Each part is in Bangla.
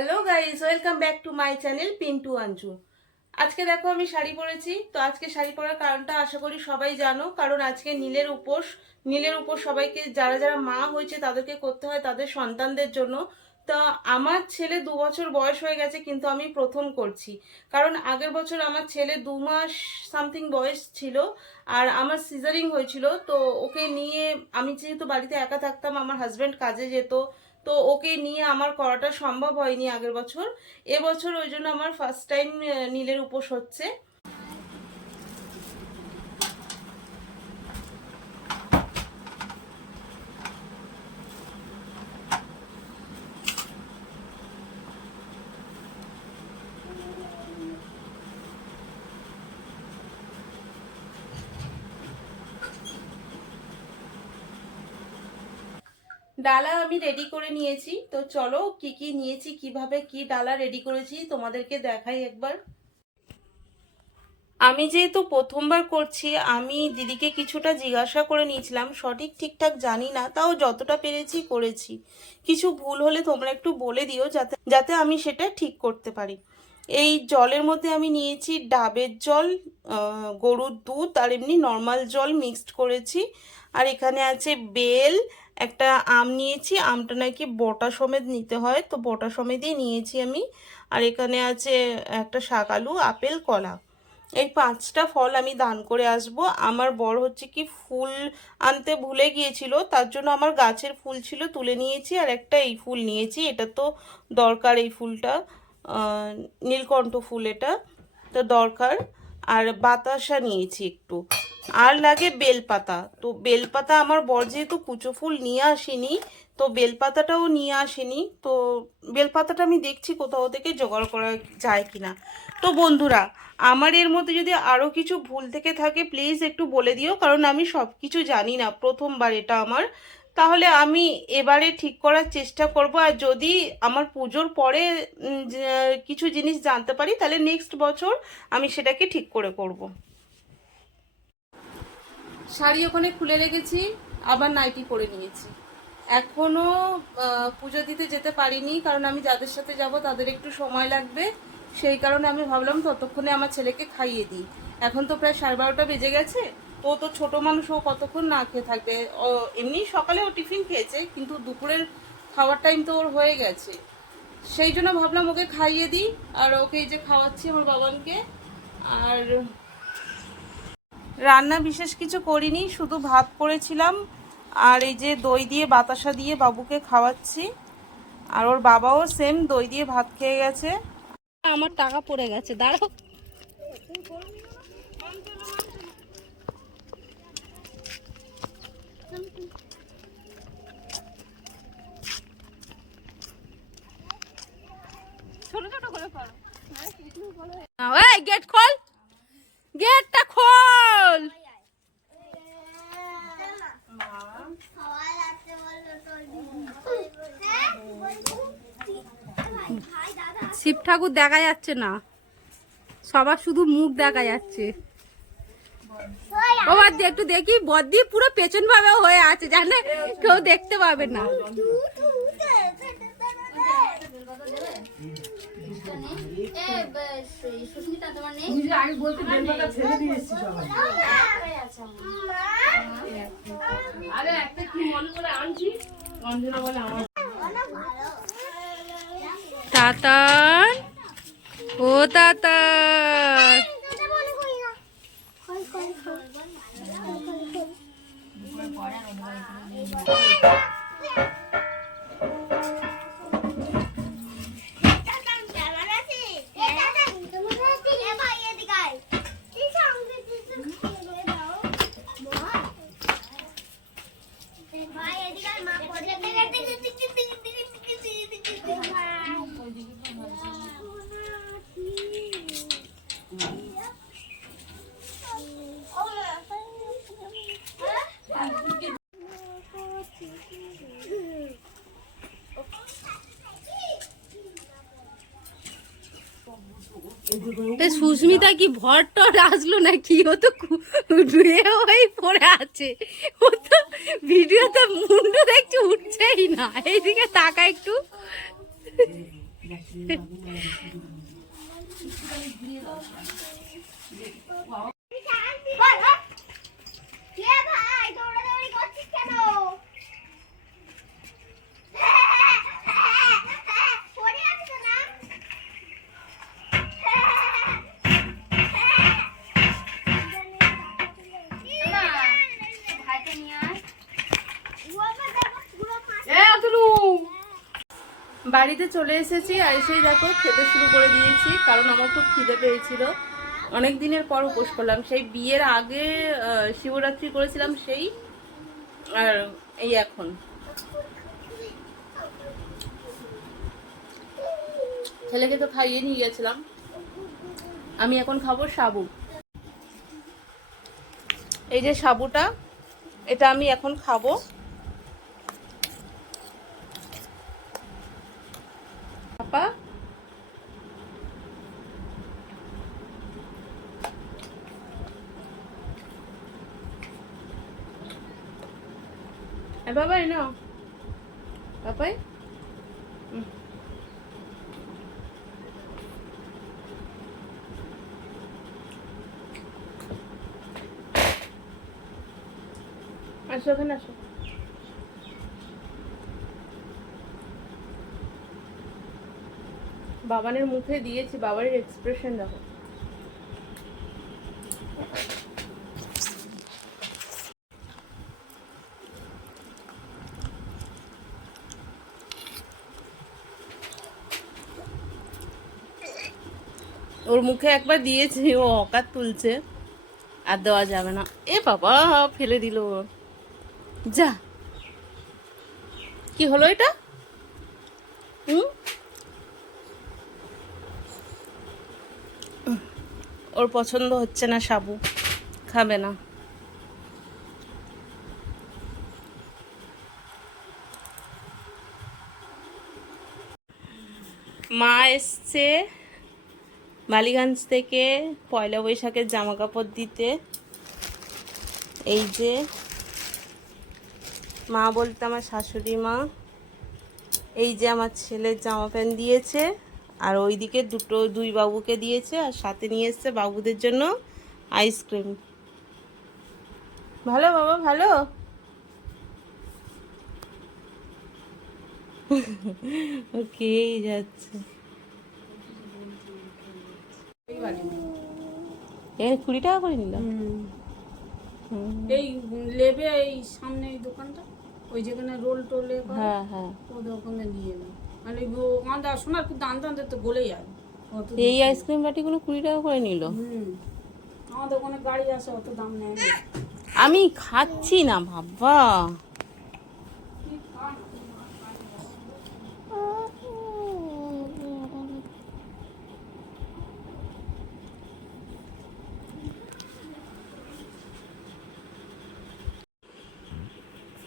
Hello guys, welcome back to my channel Pintu Anju. আজকে দেখো আমি শাড়ি পরেছি। তো আজকে শাড়ি পরার কারণটা আশা করি সবাই জানো, কারণ আজকে নীলের উপোস। নীলের উপোস সবাইকে, যারা যারা মা হয়েছে তাদেরকে করতে হয় তাদের সন্তানদের জন্য। তা আমার ছেলে 2 বছর বয়স হয়ে গেছে, কিন্তু আমি প্রথম করছি। কারণ আগের বছর আমার ছেলে 2 মাস সামথিং বয়স ছিল, আর আমার সিজারিং হয়েছিল। তো ওকে নিয়ে আমি যেহেতু বাড়িতে একা থাকতাম, আমার হাজব্যান্ড কাজে যেত, তো ওকে নিয়ে আমার করাটা সম্ভব হয়নি আগের বছর। এবছর ওই জন্য আমার ফার্স্ট টাইম নীলের উপোস হচ্ছে। ডালা আমি রেডি করে নিয়েছি। তো চলো কি কি নিয়েছি, কিভাবে কি ডালা রেডি করেছি তোমাদেরকে দেখাই একবার। আমি যেহেতু প্রথমবার করছি, আমি দিদিকে কিছুটা জিজ্ঞাসা করে নিয়েছিলাম, সঠিক ঠিকঠাক জানি না, তাও যতটা পেরেছি করেছি। কিছু ভুল হলে তোমরা একটু বলে দিও, যাতে যাতে আমি সেটা ঠিক করতে পারি। এই জলের মধ্যে আমি নিয়েছি ডাবের জল, গরুর দুধ আর এমনি নর্মাল জল মিক্সড করেছি। আর এখানে আছে বেল, একটা আম নিয়েছি, আমটা নাকি বটা সমেত নিতে হয়, তো বটা সমেতই নিয়েছি আমি। আর এখানে আছে একটা শাকালু, আপেল, কলা। এই 5টা ফল আমি দান করে আসব। আমার বর হচ্ছে কি ফুল আনতে ভুলে গিয়েছিল, তার জন্য আমার গাছের ফুল ছিল তুলে নিয়েছি, আর একটা এই ফুল নিয়েছি, এটা তো দরকার। এই ফুলটা নীলকণ্ঠ ফুল, এটা তো দরকার। আর বাতাসা নিয়েছি একটু, আর লাগে বেলপাতা। তো বেলপাতা আমার বর যেহেতু কুচো ফুল নিয়ে আসেনি, তো বেলপাতাটাও নিয়ে আসেনি। তো বেলপাতাটা আমি দেখছি কোথাও থেকে জোগাড় করা যায় কিনা। তো বন্ধুরা, আমার এর মধ্যে যদি আরও কিছু ভুল থেকে থাকে প্লিজ একটু বলে দিও, কারণ আমি সব কিছু জানি না, প্রথমবার এটা আমার। তাহলে আমি এবারে ঠিক করার চেষ্টা করব, আর যদি আমার পুজোর পরে কিছু জিনিস জানতে পারি, তাহলে নেক্সট বছর আমি সেটাকে ঠিক করে করব। শাড়ি ওখানে খুলে রেখেছি, আবার নাইটি পরে নিয়েছি। এখনো পুজো দিতে যেতে পারিনি, কারণ আমি যাদের সাথে যাব তাদের একটু সময় লাগবে। সেই কারণে আমি ভাবলাম ততক্ষণে আমার ছেলেকে খাইয়ে দিই। এখন তো প্রায় 12:30 বেজে গেছে। ও তো ছোট মানুষ, ও কতক্ষণ না খেয়ে থাকবে। ও এমনি সকালে ও টিফিন খেয়েছে, কিন্তু দুপুরের খাওয়ার টাইম তো ওর হয়ে গেছে। সেই জন্য ভাবলাম ওকে খাইয়ে দিই, আর ওকে এই যে খাওয়াচ্ছি আমার বাবানকে। আর রান্না বিশেষ কিছু করিনি, শুধু ভাত করেছিলাম, আর এই যে দই দিয়ে বাতাসা দিয়ে বাবুকে খাওয়াচ্ছি। আর ওর বাবাও সেম দই দিয়ে ভাত খেয়ে গেছে। আমার টাকা পড়ে গেছে, দাঁড়াও। ছোট ছোট করে করো। এই গেট খোল, গেটটা খোল। শিব ঠাকুর দেখা যাচ্ছে না, সবার শুধু মুখ দেখা যাচ্ছে। ও বাদ দিয়ে একটু দেখি, বদ্দি পুরো পেছন ভাবে হয়ে আছে, জানে কেউ দেখতে পাবে না। তাতান, ও তাতান, সুস্মিতা কি ভর টর আসলো নাকি? ও তো ধুয়ে হয়ে পড়ে আছে, ও তো ভিডিওতে মুন্ডু দেখছি উঠছেই না। এইদিকে তাকা একটু। ভাই দৌড়াদৌড়ি করছিস কেন? পড়ে আছো না? ভাইকে নিয়ে আয়। বাড়িতে চলে এসেছি আর এসেই দেখো খেতে শুরু করে দিয়েছি, কারণ আমার খুব খিদে পেয়েছিল। অনেক দিনের পর উপোস করলাম, সেই বিয়ের আগে শিবরাত্রি করেছিলাম সেই, আর এই এখন ছেলেকে তো খাইয়ে নিয়ে গেছিলাম। আমি এখন খাবো সাবু। এই যে সাবুটা, এটা আমি এখন খাবো। পাপা বাবাই নাও, পাপাই আসো, ওখানে আসো। বাবানের মুখে দিয়েছি, বাবার এক্সপ্রেশন দেখো। ওর মুখে একবার দিয়েছি, ও অকাত তুলছে, আর দেওয়া যাবে না। এ বাবা ফেলে দিল, যা। কি হলো এটা? ওর পছন্দ হচ্ছে না, সাবু খাবে না। মা এসছে বালিগঞ্জ থেকে পয়লা বৈশাখের জামা কাপড় দিতে। এই যে মা বলতে আমার শাশুড়ি মা। এই যে আমার ছেলের জামা প্যান্ট দিয়েছে, আর ওইদিকে দুই বাবুকে দিয়েছে, আর সাথে নিয়ে এসছে বাবুদের জন্য আইসক্রিম। ভালো বাবা, ভালো। ওকে যাচ্ছে। এখানে 20 টাকা করে নিলাম। এই লেবে এই সামনে এই দোকানটা, ওই যেখানে রোল টোলে করে, হ্যাঁ হ্যাঁ, ও দোকানে নিয়ে এলাম। মানে ওখান থেকে শোনার খুব দাম দাম তো গলে যাবে অত। এই আইসক্রিম বাটিগুলো 20 টাকা করে নিল। আমাদের ওখানে গাড়ি আসে, অত দাম নেয় না। আমি খাচ্ছি না বাবা।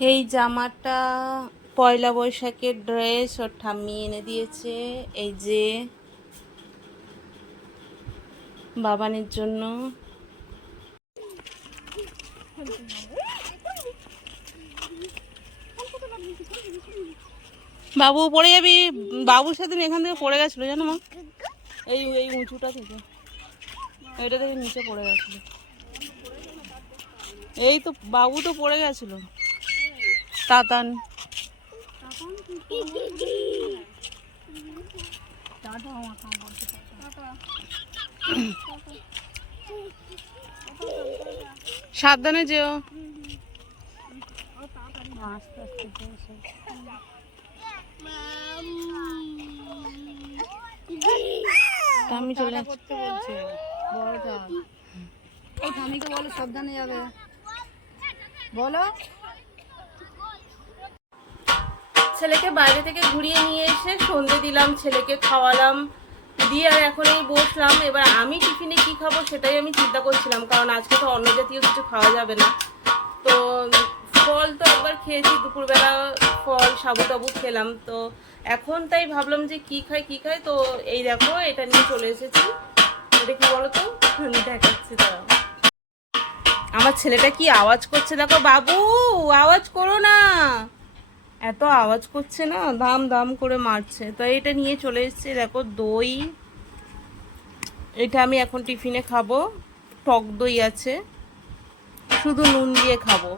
এই জামাটা পয়লা বৈশাখের ড্রেস ওর ঠাম্মি এনে দিয়েছে। এই যে বাবানের জন্য। বাবু পড়ে যাবি, বাবুর সাথে এখান থেকে পড়ে গেছিল জানো মা, এই এই উঁচুটা থেকে, এটা থেকে নিচে পড়ে গেছিল। এই তো বাবু তো পড়ে গেছিল। তাতান সাবধানে যেও। আমি চলে করতে বলছে বড়টা। এই ঠামিকে বলো সাবধানে যাবে, বলো। ছেলেকে বাইরে থেকে ঘুরিয়ে নিয়ে এসে সন্ধে দিলাম, ছেলেকে খাওয়ালাম, দিয়ে আর এখন এই বসলাম। এবার আমি টিফিনে কি খাবো সেটাই আমি চিন্তা করছিলাম, কারণ আজকে তো অন্য জাতীয় কিছু খাওয়া যাবে না। তো ফল তো একবার খেয়েছি দুপুরবেলা, ফল সাবু টাবু খেলাম। তো এখন তাই ভাবলাম যে কি খাই। তো এই দেখো এটা নিয়ে চলে এসেছি। এটা কি বলো তো, দেখাচ্ছি দাঁড়াও। আমার ছেলেটা কি আওয়াজ করছে দেখো, বাবু আওয়াজ করো না। এত আওয়াজ করছে না, দাম দাম করে মারছে। তো এটা নিয়ে চলে এসেছে, দেখো দই। এটা আমি এখন টিফিনে খাবো। টক দই আছে, শুধু নুন দিয়ে খাবো।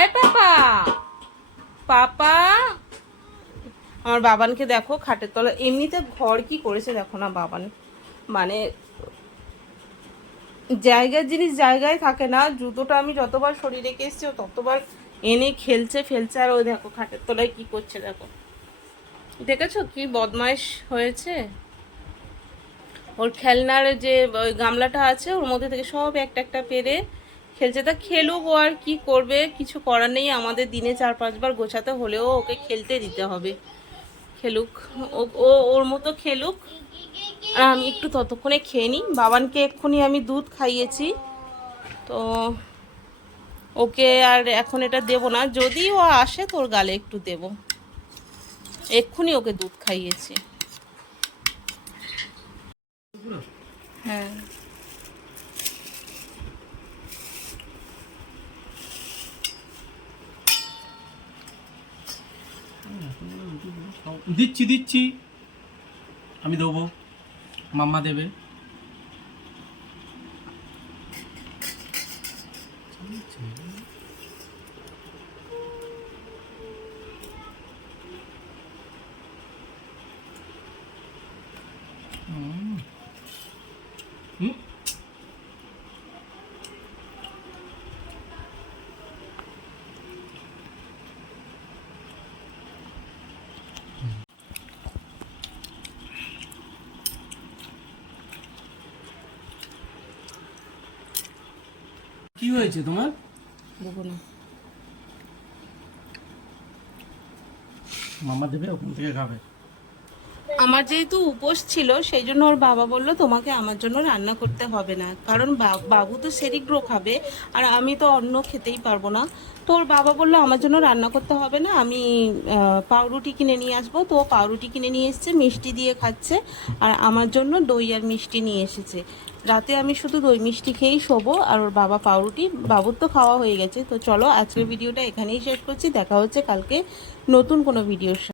এই পাপা, পাপা, আমার বাবানকে দেখো খাটের তলা। এমনিতে ঘর কি করেছে দেখো না বাবান, মানে জায়গার জিনিস জায়গায় থাকে না। জুতোটা আমি যতবার শরীরে রেখে এসেছি ও ততবার এনে খেলছে ফেলছে। আর ওই দেখো খাটের তলায় কি করছে দেখো, দেখেছো কি বদমাইশ হয়েছে। ওর খেলনার যে ওই গামলাটা আছে ওর মধ্যে থেকে সব একটা একটা পেরে খেলছে। তা খেলুক, ও আর কি করবে, কিছু করার নেই। আমাদের দিনে 4-5 বার গোছাতে হলেও ওকে খেলতে দিতে হবে। খেলুক, ও ওর মতো খেলুক। আর আমি একটু ততক্ষণে খেয়ে নিই। বাবানকে এক্ষুনি আমি দুধ খাইয়েছি, তো ওকে আর এখন এটা দেব না। যদি ও আসে তোর গালে একটু দেব। এক্ষুনি ওকে দুধ খাইয়েছি। হ্যাঁ, দিচ্ছি দিচ্ছি, আমি দেবো, মাম্মা দেবে। হুম, কি হয়েছে তোমার? দেবো না। মাম্মা দেবে, ওখান থেকে খাবে। আমার যেহেতু উপোস ছিল সেই জন্য ওর বাবা বলল তোমাকে আমার জন্য রান্না করতে হবে না, কারণ বাবু তো সেরিগ্রো খাবে আর আমি তো অন্য খেতেই পারবো না। তো ওর বাবা বলল আমার জন্য রান্না করতে হবে না, আমি পাউরুটি কিনে নিয়ে আসবো। তো ও পাউরুটি কিনে নিয়ে এসেছে, মিষ্টি দিয়ে খাচ্ছে। আর আমার জন্য দই আর মিষ্টি নিয়ে এসেছে। রাতে আমি শুধু দই মিষ্টি খেয়েই শোবো, আর ওর বাবা পাউরুটি। বাবুর তো খাওয়া হয়ে গেছে। তো চলো আজকের ভিডিওটা এখানেই শেষ করছি, দেখা হচ্ছে কালকে নতুন কোনো ভিডিওর সাথে।